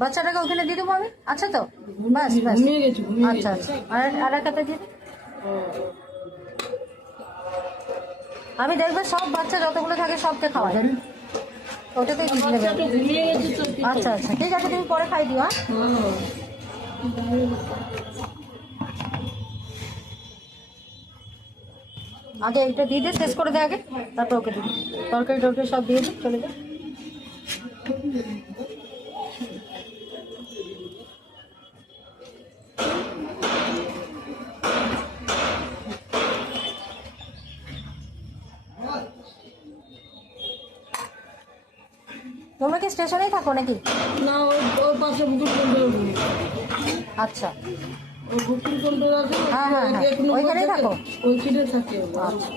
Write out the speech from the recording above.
বাচ্চাটাকে ওখানে দিয়ে দেবো আমি। আচ্ছা তো বাস বাস, আচ্ছা আচ্ছা। আর একটা দিয়ে দিই। আমি দেখবে সব বাচ্চা যতগুলো থাকে সবকে খাওয়াই, ওটাতেই দিয়ে নেবে। আচ্ছা আচ্ছা ঠিক আছে, তুমি পরে খাই দিও। আগে এটা দিয়ে দিয়ে শেষ করে দে আগে, তারপর ওকে দিবি। তরকারি টরকারি সব দিয়ে দিই, চলে যাই। তোমরা কি স্টেশনেই থাকো নাকি? না, ওই পাশে বুকিং কাউন্টার। আচ্ছা, ওই বুকিং কাউন্টার আছে। হ্যাঁ হ্যাঁ হ্যাঁ, ওইখানেই থাকো। ওইখানে থাকে। আচ্ছা।